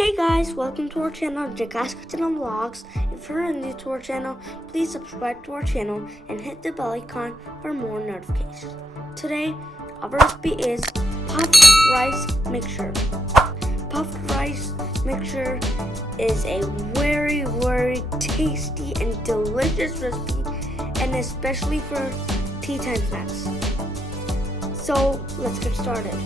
Hey guys, welcome to our channel, Jagas Vlogs. If you're new to our channel, please subscribe to our channel and hit the bell icon for more notifications. Today, our recipe is puffed rice mixture. Puffed rice mixture is a very tasty and delicious recipe, and especially for tea time snacks. So let's get started.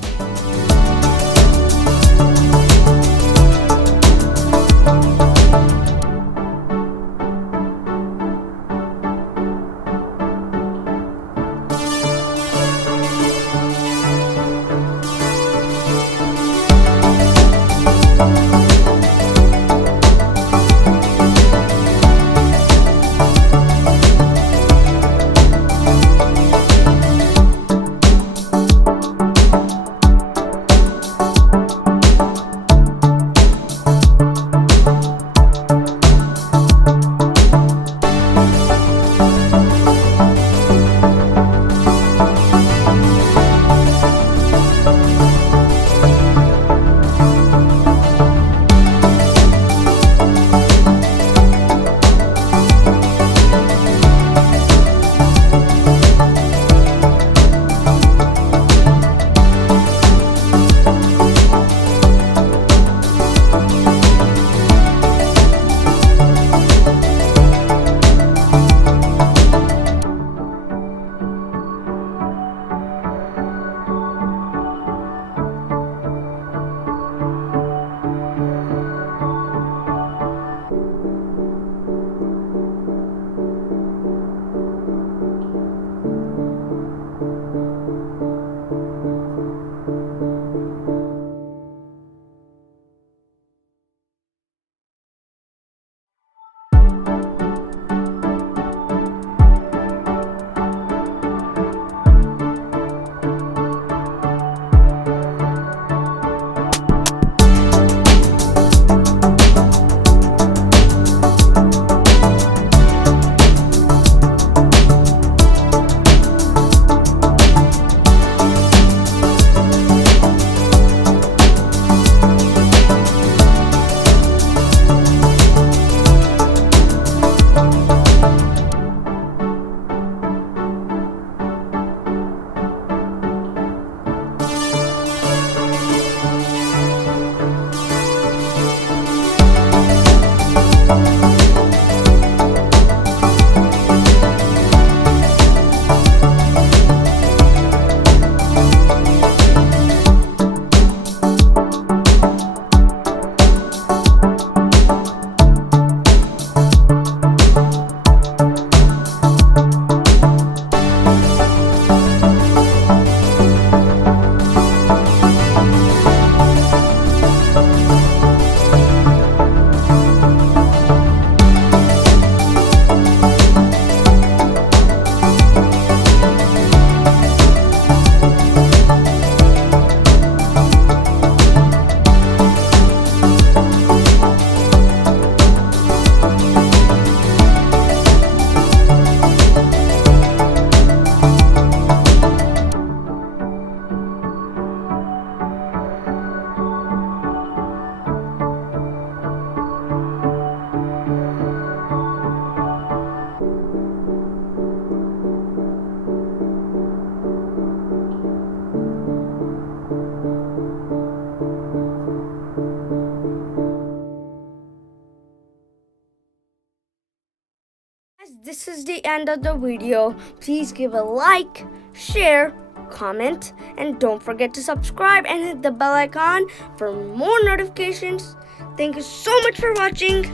This is the end of the video. Please give a like, share, comment, and don't forget to subscribe and hit the bell icon for more notifications. Thank you so much for watching.